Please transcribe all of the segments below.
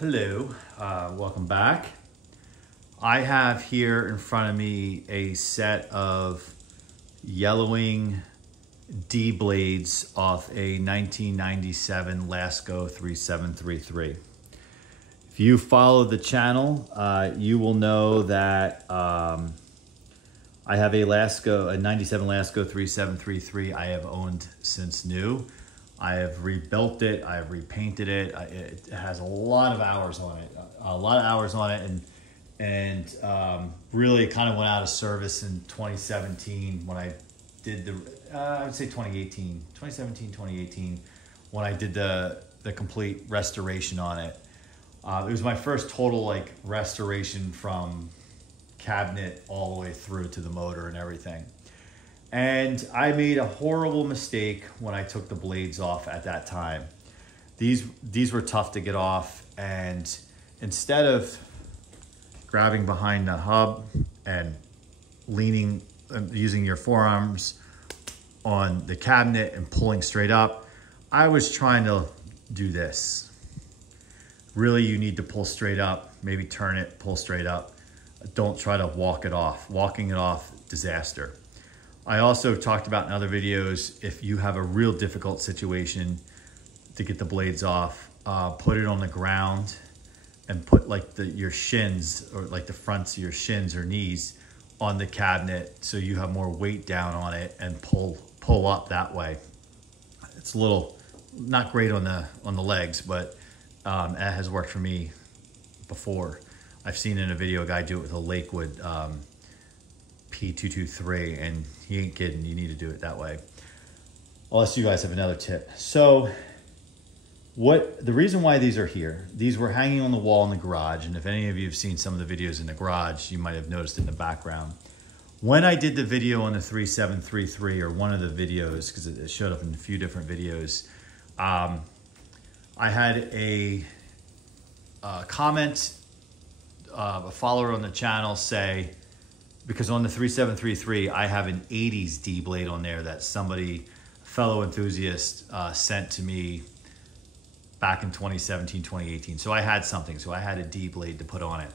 Hello, welcome back. I have here in front of me a set of yellowing D blades off a 1997 Lasko 3733. If you follow the channel, you will know that I have a 97 Lasko 3733 I have owned since new. I have rebuilt it, I have repainted it. It has a lot of hours on it, and really kind of went out of service in 2017 when I did I would say 2018, when I did the complete restoration on it. It was my first total restoration from cabinet all the way through to the motor and everything. And I made a horrible mistake when I took the blades off at that time. These were tough to get off, and instead of grabbing behind the hub and leaning, using your forearms on the cabinet and pulling straight up, I was trying to do this. Really, you need to pull straight up, maybe turn it, pull straight up. Don't try to walk it off. Walking it off, disaster. I also talked about in other videos, if you have a real difficult situation to get the blades off, put it on the ground and put your shins, or like the fronts of your shins or knees on the cabinet, so you have more weight down on it, and pull up that way. It's a little not great on the legs, but it has worked for me before. I've seen in a video a guy do it with a Lakewood P223, and he ain't kidding. You need to do it that way, unless you guys have another tip. So the reason why these are here, these were hanging on the wall in the garage, and if any of you have seen some of the videos in the garage, you might have noticed in the background. When I did the video on the 3733, or one of the videos, because it showed up in a few different videos, I had a comment, a follower on the channel say, because on the 3733, I have an 80s D blade on there that somebody, fellow enthusiast, sent to me back in 2017, 2018. So I had something, so I had a D blade to put on it.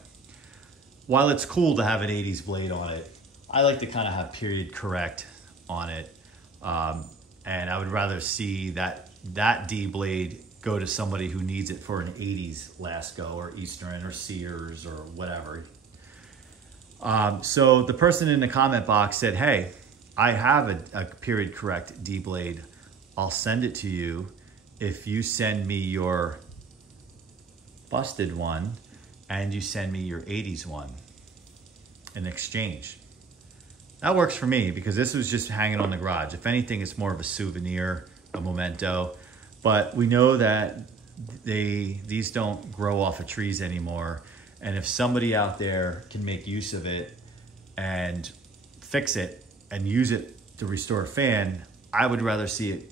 While it's cool to have an 80s blade on it, I like to kind of have period correct on it. And I would rather see that D blade go to somebody who needs it for an 80s Lasko or Eastern or Sears or whatever. So the person in the comment box said, hey, I have a period correct D blade. I'll send it to you if you send me your busted one and you send me your 80s one in exchange. That works for me, because this was just hanging on the garage. If anything, it's more of a souvenir, a memento. But we know that these don't grow off of trees anymore. And if somebody out there can make use of it and fix it and use it to restore a fan, I would rather see it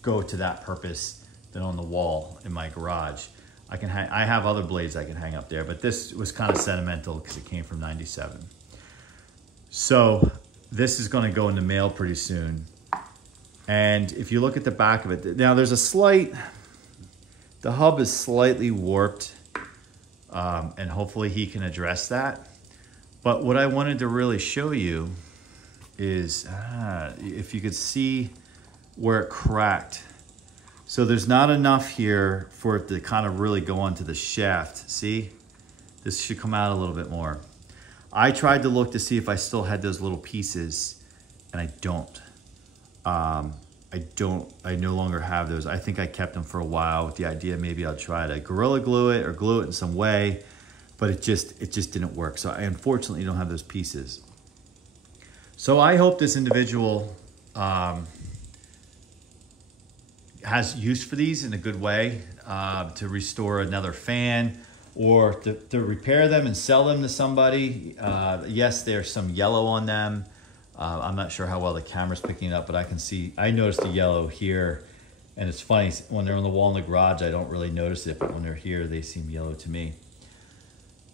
go to that purpose than on the wall in my garage. I have other blades I can hang up there, but this was kind of sentimental because it came from 97. So this is going to go in the mail pretty soon. And if you look at the back of it, now there's the hub is slightly warped. And hopefully he can address that. But what I wanted to really show you is if you could see where it cracked. So there's not enough here for it to kind of really go onto the shaft. See, this should come out a little bit more. I tried to look to see if I still had those little pieces, and I don't. I no longer have those. I think I kept them for a while with the idea maybe I'll try to Gorilla Glue it or glue it in some way, but it just didn't work. So I unfortunately don't have those pieces. So I hope this individual has use for these in a good way, to restore another fan, or to repair them and sell them to somebody. Yes, there's some yellow on them. I'm not sure how well the camera's picking it up, but I noticed the yellow here. And it's funny, when they're on the wall in the garage, I don't really notice it, but when they're here, they seem yellow to me.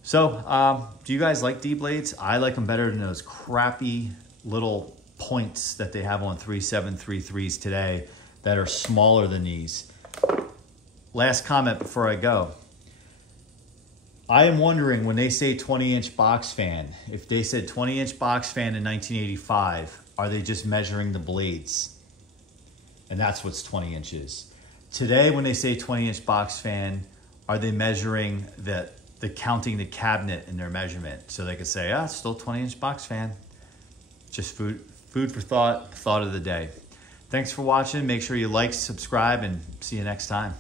So, do you guys like D blades? I like them better than those crappy little points that they have on 3733s today that are smaller than these. Last comment before I go. I am wondering when they say 20-inch box fan, if they said 20-inch box fan in 1985, are they just measuring the blades? And that's what's 20 inches. Today, when they say 20-inch box fan, are they measuring the counting the cabinet in their measurement? So they could say, it's still 20-inch box fan. Just food for thought of the day. Thanks for watching. Make sure you like, subscribe, and see you next time.